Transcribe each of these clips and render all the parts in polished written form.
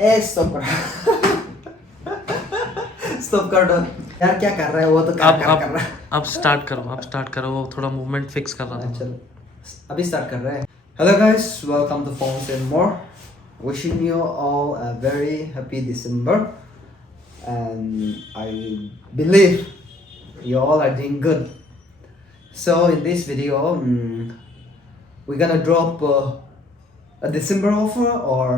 ए stop कर stop कर दो यार, क्या कर रहा है वो तो कर कर रहा है। अब स्टार्ट करो, वो थोड़ा मूवमेंट फिक्स कर रहा था। चलो अभी स्टार्ट कर रहा है। Hello guys, welcome to Phones and More. Wishing you all a very happy December, and I believe you all are doing good. So in this video, we're gonna drop a December offer, or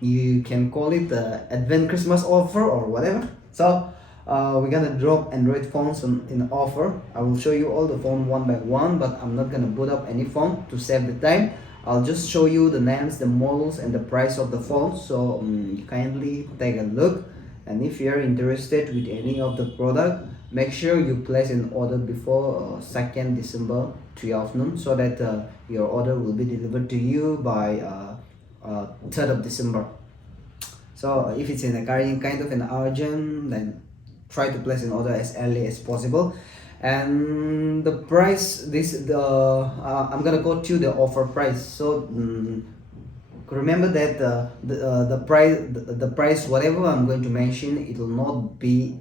you can call it Advent Christmas offer or whatever. So we're gonna drop Android phones in offer. I will show you all the phone one by one, but I'm not gonna put up any phone to save the time. I'll just show you the names, the models, and the price of the phone. So kindly take a look, and if you're interested with any of the product, make sure you place an order before 2nd December 12 noon, so that your order will be delivered to you by 3rd of December. So if it's in a kind of an urgent, then try to place an order as early as possible. And the price, I'm gonna go to the offer price. So remember that the price whatever I'm going to mention, it will not be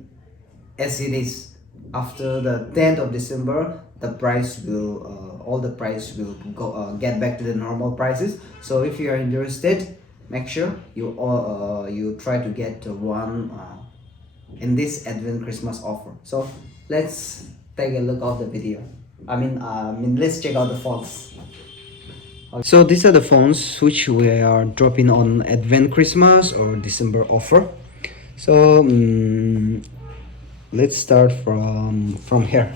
as it is. After the 10th of December, the price will all the price will go get back to the normal prices. So if you are interested, make sure you try to get one in this Advent Christmas offer. So let's take a look of the video. Let's check out the phones. So these are the phones which we are dropping on Advent Christmas or December offer. So let's start from here.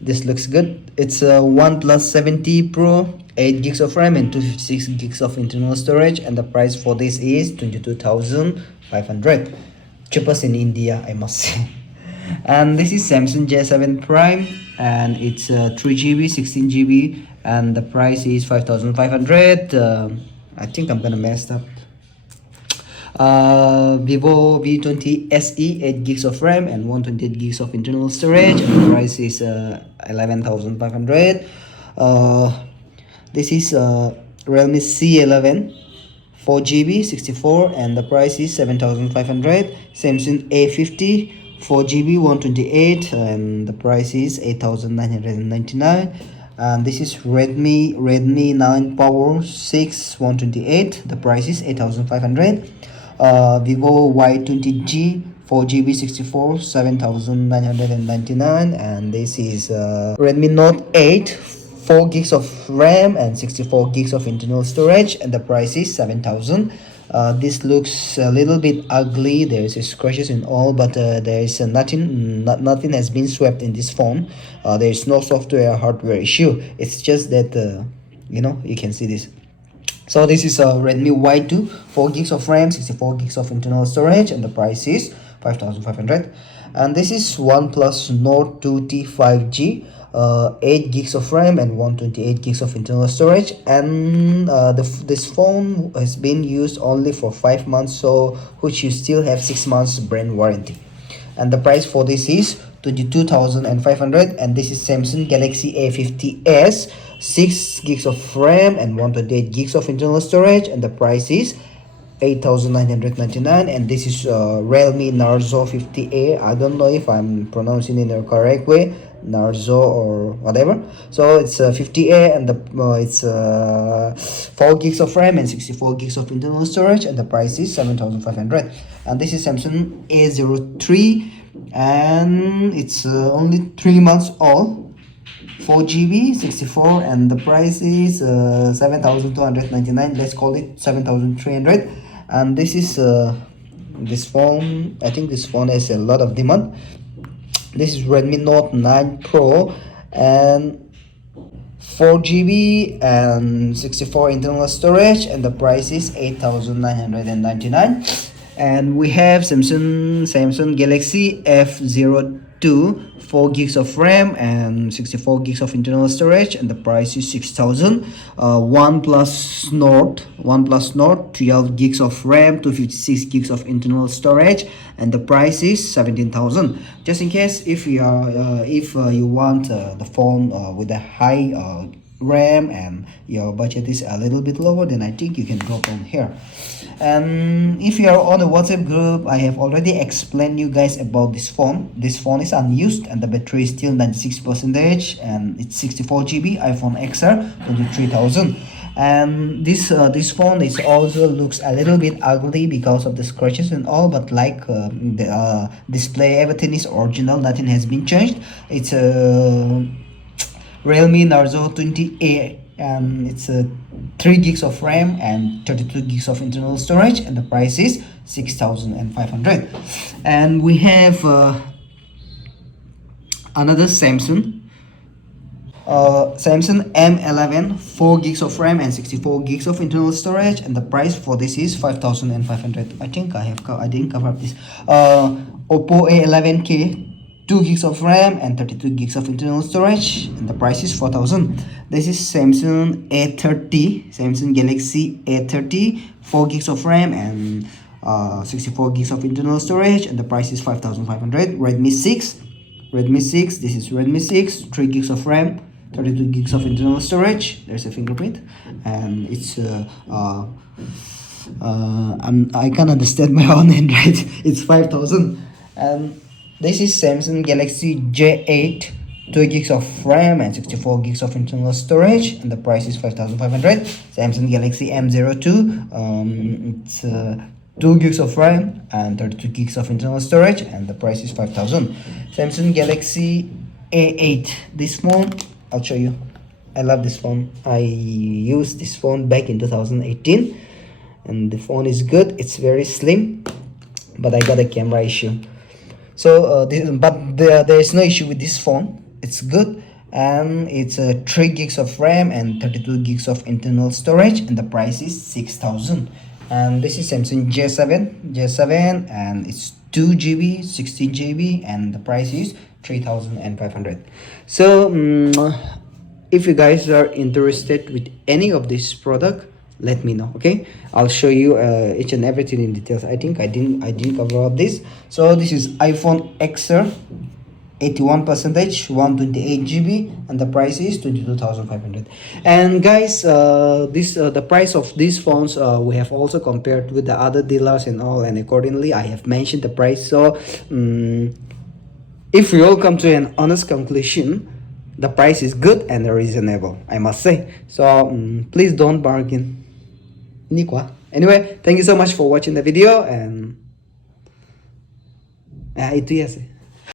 This looks good. It's a OnePlus 70 Pro, 8 gigs of RAM and 256 gigs of internal storage, and the price for this is 22,500. Cheapest in India, I must say. And this is Samsung J7 Prime, and it's 3GB, 16GB, and the price is 5,500. I think I'm gonna mess up. Vivo V20 SE, 8 gigs of RAM and 128 gigs of internal storage, and the price is 11,500. This is Realme C11, 4GB, 64, and the price is 7,500. Samsung A50, 4GB, 128, and the price is 8,999. And this is Redmi 9 Power 6, 128. The price is 8,500. Vivo Y20G, 4GB, 64, 7,999. And this is Redmi Note 8, 4 gigs of RAM and 64 gigs of internal storage, and the price is 7,000. This looks a little bit ugly. There's scratches and all, but there is nothing has been swept in this phone. There is no software hardware issue. It's just that you can see this. So this is a Redmi Y2, 4 gigs of RAM, 64 gigs of internal storage, and the price is 5,500. And this is OnePlus Nord 2T 5G, 8 gigs of RAM and 128 gigs of internal storage, and this phone has been used only for 5 months, so which you still have 6 months brand warranty. And the price for this is 22,500. And this is Samsung Galaxy A50s, 6 gigs of RAM and 128 gigs of internal storage, and the price is 8,999. And this is Realme Narzo 50A. I don't know if I'm pronouncing it in the correct way, Narzo or whatever. So it's 50A, and it's 4 gigs of RAM and 64 gigs of internal storage, and the price is 7,500. And this is Samsung A03, and it's only 3 months old, 4GB, 64, and the price is 7,299. Let's call it 7,300. And this is this phone. I think this phone has a lot of demand. This is Redmi Note 9 Pro, and 4GB and 64 internal storage, and the price is 8,999. And we have Samsung Galaxy F02, 4 gigs of RAM and 64 gigs of internal storage, and the price is 6,000. OnePlus Nord 12 gigs of RAM, 256 gigs of internal storage, and the price is 17,000. Just in case if you want the phone with a high RAM and your budget is a little bit lower, then I think you can go from here. And if you are on the WhatsApp group, I have already explained you guys about this phone. This phone is unused and the battery is still 96%, and it's 64 GB iPhone XR 23,000. And this phone is also looks a little bit ugly because of the scratches and all, but like the display, everything is original, nothing has been changed. It's a Realme Narzo 20A, and it's a 3 gigs of RAM and 32 gigs of internal storage, and the price is 6,500. And we have another Samsung M11, 4 gigs of RAM and 64 gigs of internal storage, and the price for this is 5,500. I think I didn't cover up this. Oppo A11K, 2 gigs of RAM and 32 gigs of internal storage, and the price is 4,000. This is Samsung A30, Samsung Galaxy A30, 4 gigs of RAM and 64 gigs of internal storage, and the price is 5,500. Redmi 6, this is Redmi 6, 3 gigs of RAM, 32 gigs of internal storage. There's a fingerprint, and it's I can't understand my own handwriting. It's 5,000. And this is Samsung Galaxy J8, 2 gigs of RAM and 64 gigs of internal storage, and the price is 5,500. Samsung Galaxy M02, it's 2 gigs of RAM and 32 gigs of internal storage, and the price is 5,000. Samsung Galaxy A8, this phone, I'll show you. I love this phone. I used this phone back in 2018, and the phone is good. It's very slim, but I got a camera issue. So there is no issue with this phone. It's good, and it's 3 gigs of RAM and 32 gigs of internal storage, and the price is 6,000. And this is Samsung J7, and it's 2 GB, 16 GB, and the price is 3,500. So if you guys are interested with any of this product, let me know. Okay, I'll show you each and everything in details. I think I didn't cover up this. So this is iPhone XR, 81%, 128 GB, and the price is 22,500. And guys, the price of these phones we have also compared with the other dealers and all, and accordingly I have mentioned the price. So if we all come to an honest conclusion, the price is good and reasonable, I must say. So please don't bargain. Anyway, thank you so much for watching the video, and itu ya sih.